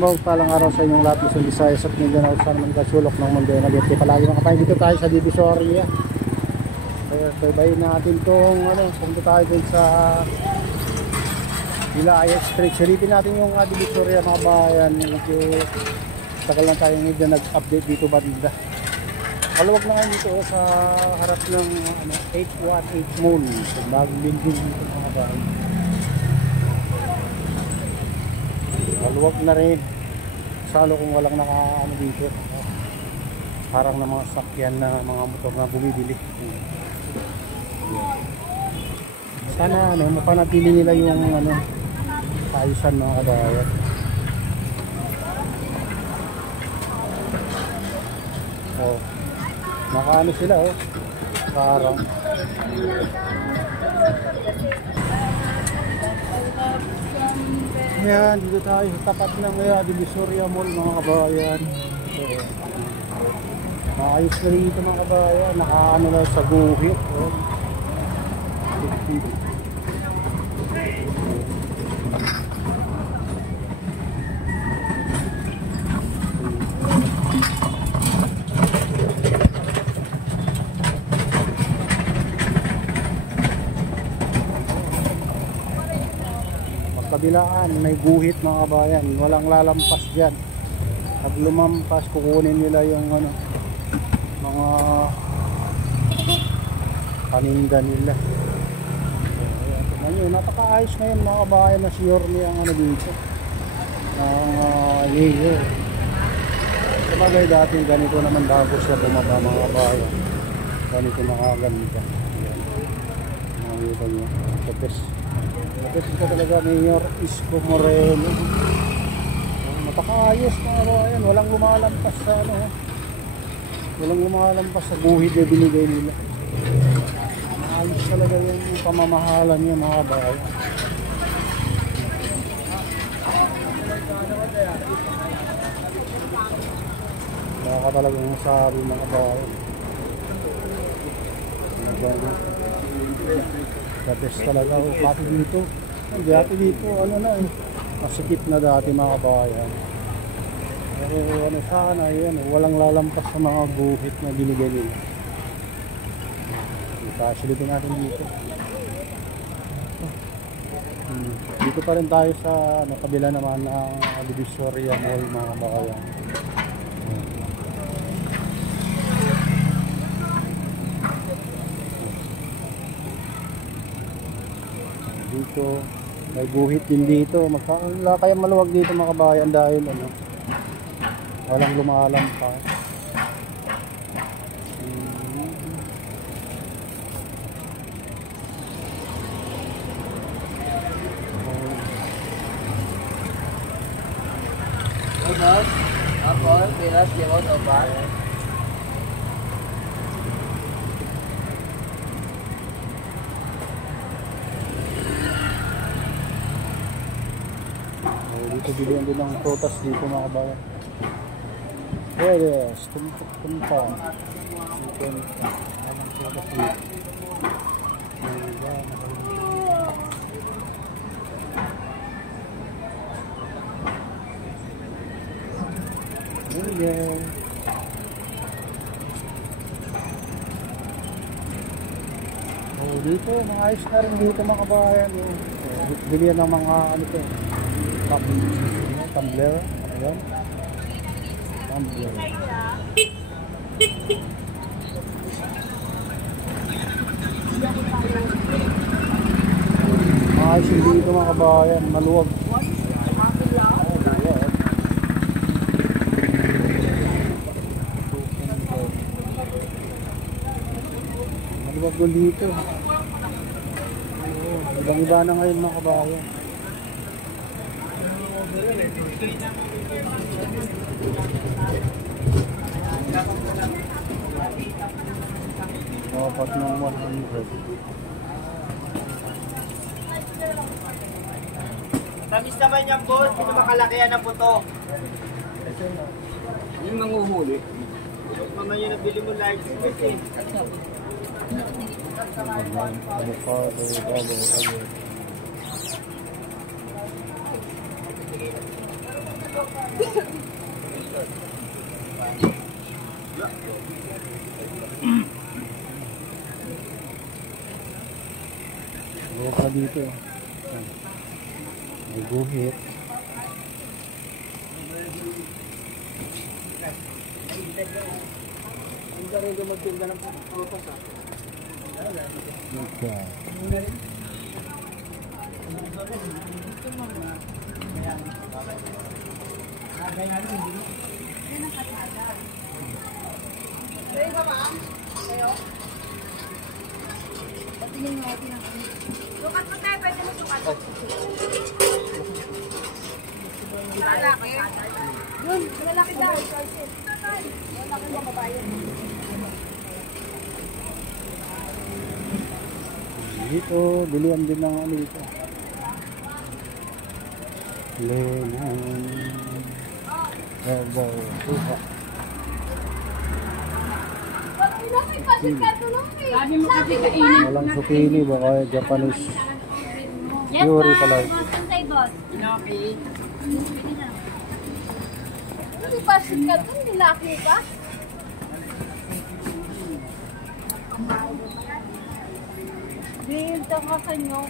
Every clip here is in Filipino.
Palang araw sa inyong lahat ng Visayas at Mindanao, saan man kasulok ng mundo na liit. Palagi mga kapay, dito tayo sa Divisoria. Kaya bayin natin itong punta tayo din sa Ilaya Street. Silipin natin yung Divisoria mga bayan. Tagal lang tayo hindi na nag-update dito banda. Maluwag na ngayon dito sa harap ng 818 Mall. Bagong building dito mga bayan. Maluwag na rin. Salo kung walang dito. Parang na mga sakyan na mga motor na bumibili. Sana mapanatili nila yung ayusan mga kabayan. Oh, nakaano sila parang yan, dito tayo sa tapat ng Divisoria Mall mga kabayan. Maayos na rin dito mga kabayan. Nakaano na sa guhit. Kabilaan, may guhit mga kabayan, walang lalampas dyan. Pag lumampas, kukunin nila yung mga paninda nila. Napakaayos na yun mga kabayan na sure niya ang dito ang year. Sabagay dati ganito naman bago siya bumaba mga kabayan, ganito nakaganda. Nakikita nyo tapos ito talaga Mayor Isko Moreno. Napakaayos mga kabayan, walang lumalampas sa walang lumalampas sa guhit na binigay nila. Ayos talaga yung pamamahalan niya mga kabayan. Baka talagang masabi mga kabayan. Dates talaga pati dito. Dati dito masikip na dati mga kabayan. Pero sana yan, walang lalampas sa mga guhit na binigay nila. Silipin natin dito. Dito pa rin tayo sa kabila naman ng Divisoria Mall mga kabayan. Dito may guhit din dito. Wala kaya maluwag dito mga kabayan dahil walang lumalampas. Apple, peras, limon, oval. Dito bilihan din ng prutas dito mga kabayan. Yes, tumpa. Anong prutas dito? Dito, maayos na rin dito mga kabayan. Bilihan ng mga tumbler. Ayan. Tumbler. Maayos dito mga kabayan. Maluwag. Maluwag doon dito. Ibang-iba na ngayon mga kabayan. Dapat ng 100. Tamis naman yung boss, hindi makalaki yan ang buto. Yung nanguhuli. Mga yun nabili mo live stream eh. Avocado, babo, Luwag na dito. May guhit. Ang galing yung magtinda ng prutas ah. Okay. Sukat mo tayo, pwede mo sukat. Lalaki. Yun, lalaki daw. Lalaki mo, babae. Dito, bilihan din ng ano dito. Lemon. Herbal. Suka. Sabi mo kasi kainin. Walang zucchini, baka Japanese. Yes, Yuri pala. Santay, boss. Okay. Hindi pa sikat kung nilaki ka? Dito ka kanyo.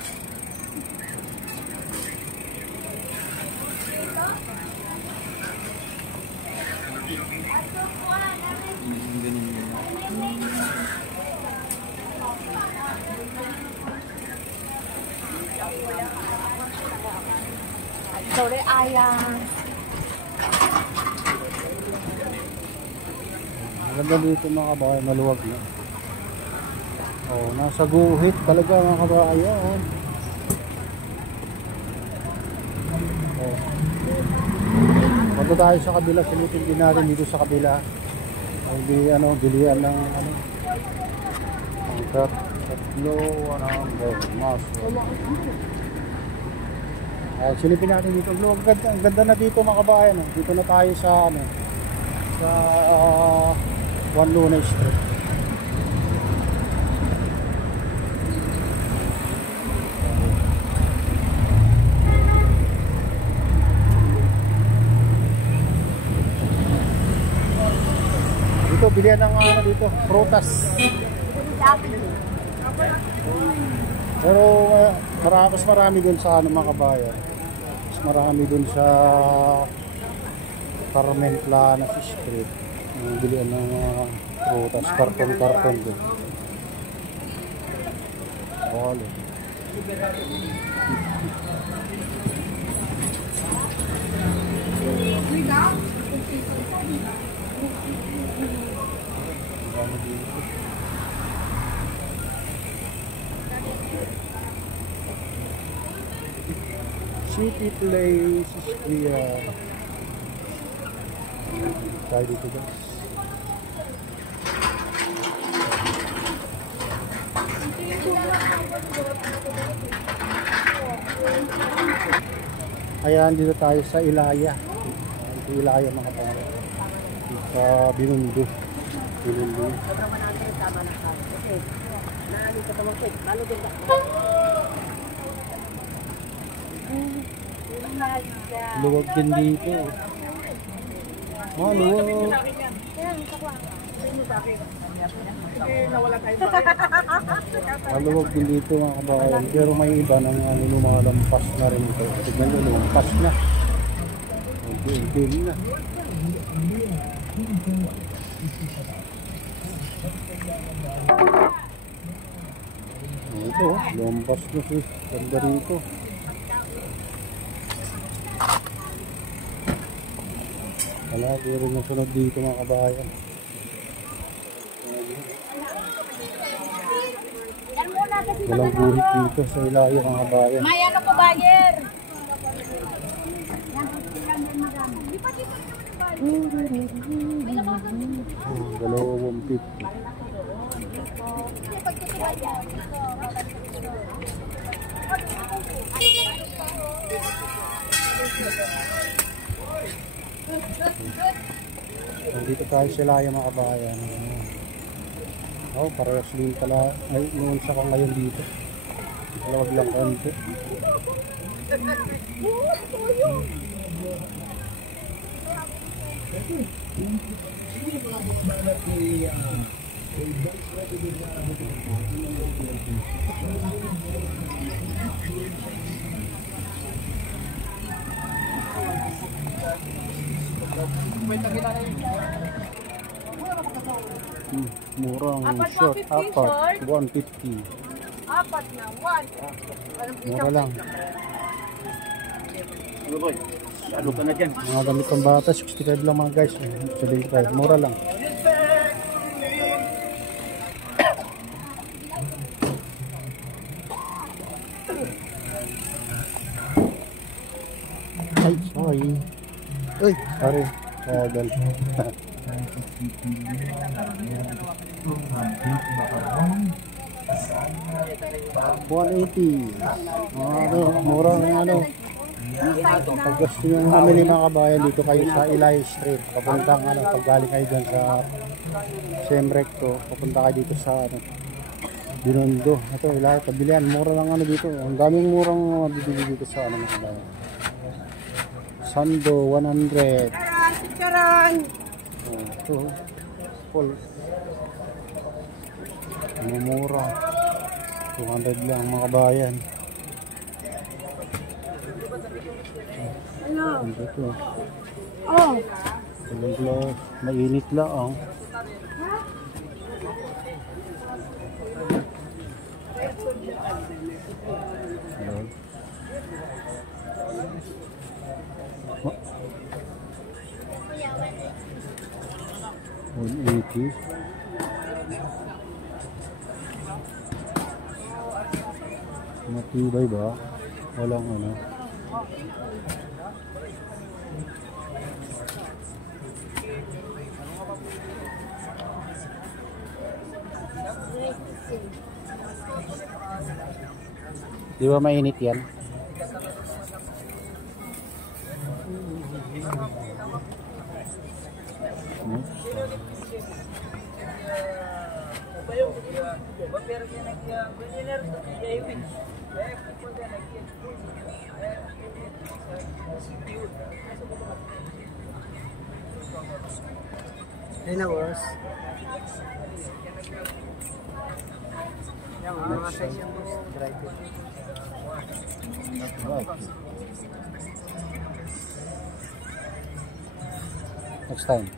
Sorry, ayang. Maganda dito mga kabayan, maluwag na. Oh, nasa guhit talaga mga kabayan. Oh. Punta tayo sa kabila, silipin din natin dito sa kabila. Hindi ano, bilihan ng ano. Ang tatlo, mas. Silipin natin dito. Ang ganda na dito mga kabayan. Dito na tayo sa ano, sa Juan Luna Street. Dito, bilihan ng ano dito, prutas. Pero mas marami dun sa ano mga kabayan. Mas marami dun sa Carmen Planas Street. Ang bilihan ng prutas, karton-karton dun. Wala. City Place Square. Tayo dito guys. Ayan, dito tayo sa Ilaya. Ito Ilaya mga kapatid. Sa Binondo. Binondo. Luwag din dito. Luwag. Maluwag din dito mga kabayan. Pero may iba nang lumalampas na rin ito. Tignan nyo, lumampas na. Unti-unti na. Ito, lumampas na si ganda rito. Wala, pero nasunod dito mga kabayan. Walang guhit dito sa Ilaya mga kabayan. May ano po, buyer? Dalawang 50. Nandito tayo sa Ilaya mga kabayan. Oh, parehas din pala ay noon sa kang ngayon dito. Dalawag lang konti. Murang Apat, short, 150 apat, short? 150. Apat na, one. Mura lang. Ano boy? Ano ka na dyan? Mga damit pang bata, 65 lang mga guys. 75, mura lang. Ay, sorry. Uy, sorry. Kagal. 180. Ano, murang ano. Pag gusto nyo mamili mga kabayan, dito kayo sa Ilay Street. Papuntang ano, pag galing kayo dyan sa Semrecto, papunta kayo dito sa ano, Binondo. Ito, Ilay, pabilihan. Mura lang ano dito. Ang daming murang mabibili dito sa ano mga kabayan. Sando, 100. Charan! Ito, full. Ano mura? 200 lang mga kabayan. Ano? Ito. Oh! Walang mainit lang. Hello. Oh. 180. Matibay ba? Walang ano. Di ba mainit yan? Hey na boss. Yan mga size yung boss. Dry fit. Next time.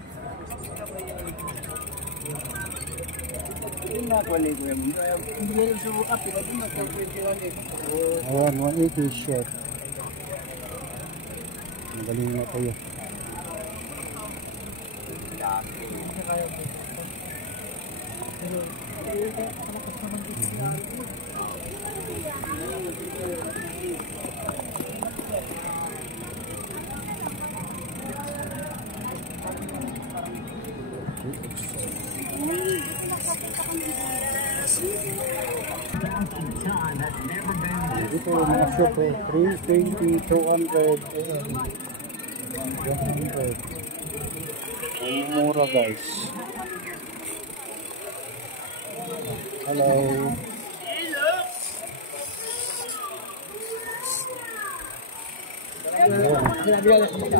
Ayan, 180 shirt. Magaling na kayo. Ito mga shop 320, 200, 100. Ang mura guys. Hello.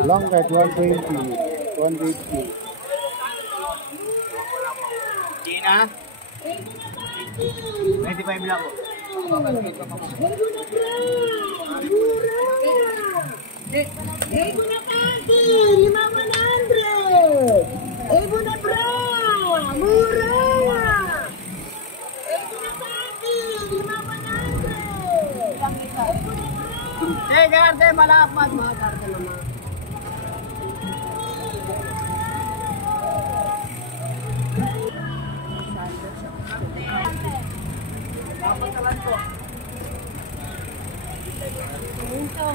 Blanket 120, 180. Gina? 95 lang po. Ebo na kaki! 5,100! Ebo na bra! Mura! Ebo na kaki! 5,100! Hey, garde, malapad. Mga garde naman. Papatalan ko. Ito.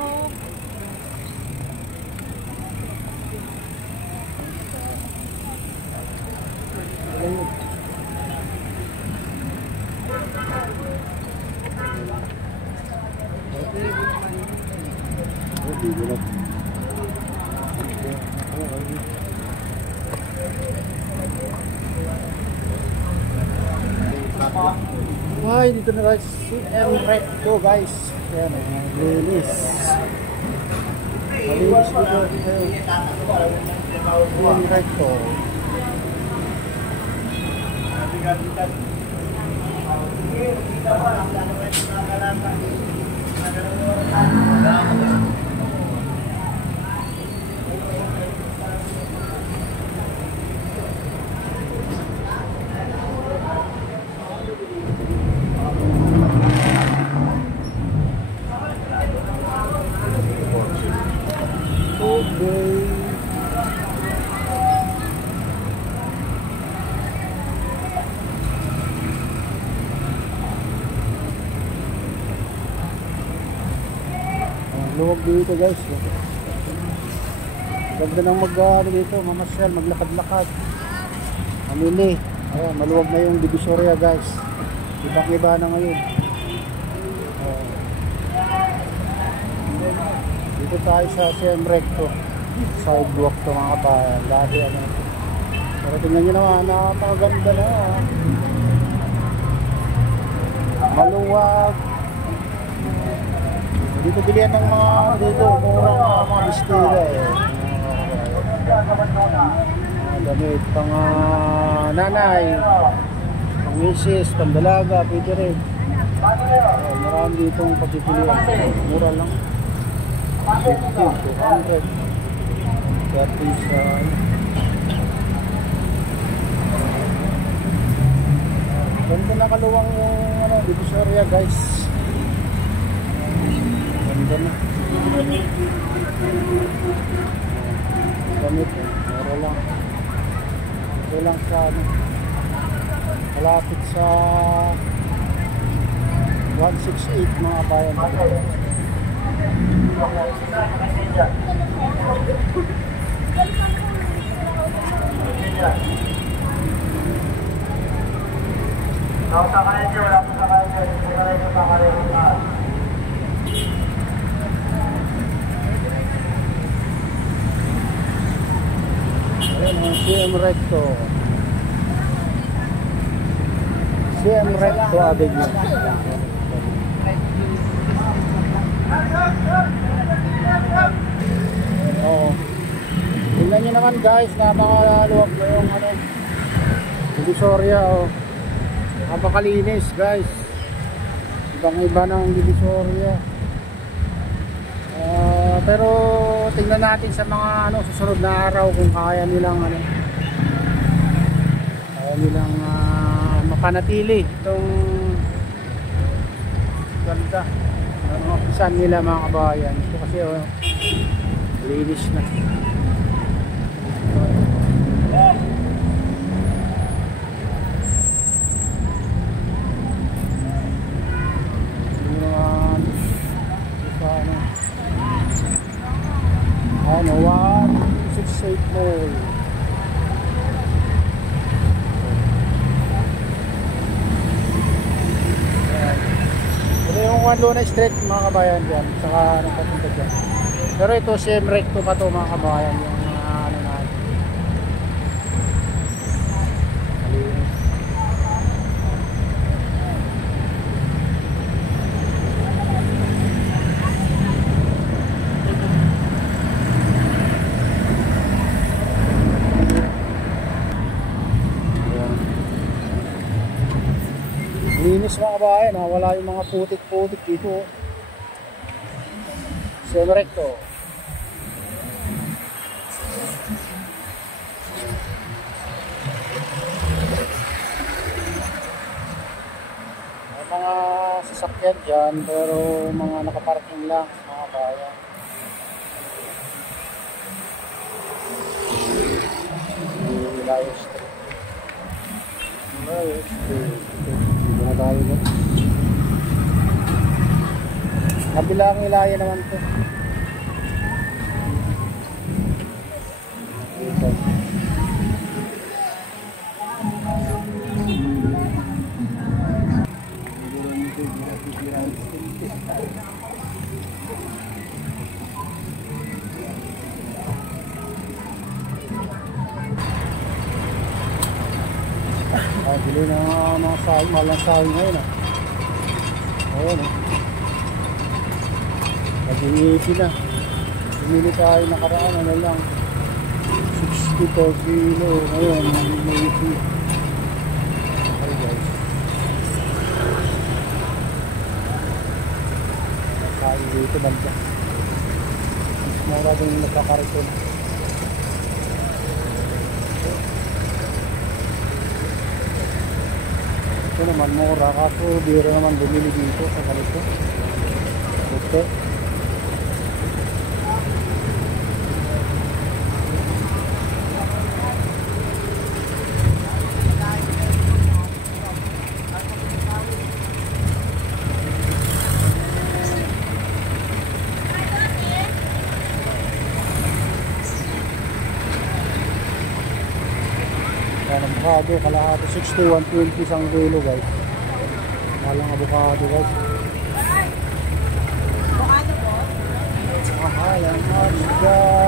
Ay, dito na guys, Semrecto guys. Ayan, linis. Malinis dito. CM Recto. Okay. Luwag dito guys. Ganda nang dito, mamasyal, maglakad-lakad. Mamili. Ayan, maluwag na yung Divisoria guys. Ibang-iba na ngayon. Dito tayo sa CM Recto. Sidewalk to mga kabayan. Dati ano. Pero tingnan nyo naman, napakaganda na. Maluwag. Dito bilihan ng mga dito, murang mga bistila eh. Mga damit, pang nanay, pang misis, pandalaga, pwede rin. Marami ditong pagpipilihan. Mura lang. 50, 200. 30 sa ganda na kaluwang yung ano, Divisoria guys. Ganda na. Gamit eh. Mura lang. Ito lang sa ano. Malapit sa 168 mga bayan. CM Recto. CM Recto Avenue. Oh. Tingnan nyo naman guys, napakaluwag na yung ano, Divisoria oh. Napakalinis guys. Ibang-iba ng Divisoria. Pero tingnan natin sa mga ano susunod na araw kung kaya nilang ano. Kaya nilang mapanatili itong ganda. Ano, pisan nila mga kabayan. Ito kasi oh, linis na. Ano, 168 Mall. Ito yung Juan Luna Street mga kabayan dyan. Saka anong papunta dyan. Pero ito CM Recto pa to mga kabayan. Yung ano natin. Malinis. Linis mga kabayan, wala yung mga putik-putik dito. CM Recto. May mga sasakyan dyan, pero mga nakaparking lang mga kabayan. Ilayo Street. Ilayo Street. Na tayo na. Kabilang ilaya naman to. Ito. Bili na mga sahing, malang sahing ngayon ayan nag-iipin na. Bumili tayo nakaraan, ano lang 60 150 per kilo. Ayun, may isi. Ay guys. Kain dito banda. Mas mura din yung nagkakariton. Ito naman mura, kaso biro naman bumili dito sa ganito. Okay. Yan, avocado, kalahati 60, 120 isang kilo guys. Malang avocado guys. Bukado po. Mahal ang hariga.